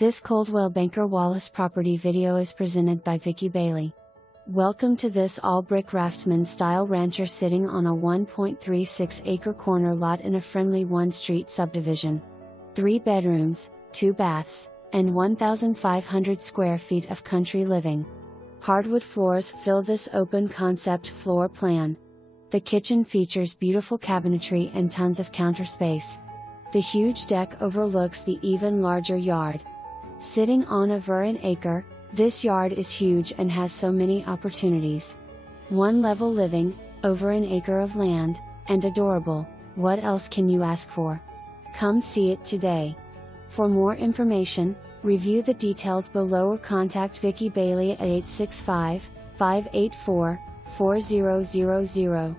This Coldwell Banker Wallace property video is presented by Vickie Bailey. Welcome to this all-brick raftsman style rancher sitting on a 1.36 acre corner lot in a friendly one-street subdivision. 3 bedrooms, 2 baths, and 1,500 square feet of country living. Hardwood floors fill this open concept floor plan. The kitchen features beautiful cabinetry and tons of counter space. The huge deck overlooks the even larger yard. Sitting on over an acre, this yard is huge and has so many opportunities. One-level living, over an acre of land, and adorable. What else can you ask for? Come see it today. For more information, review the details below or contact Vickie Bailey at 865-584-4000.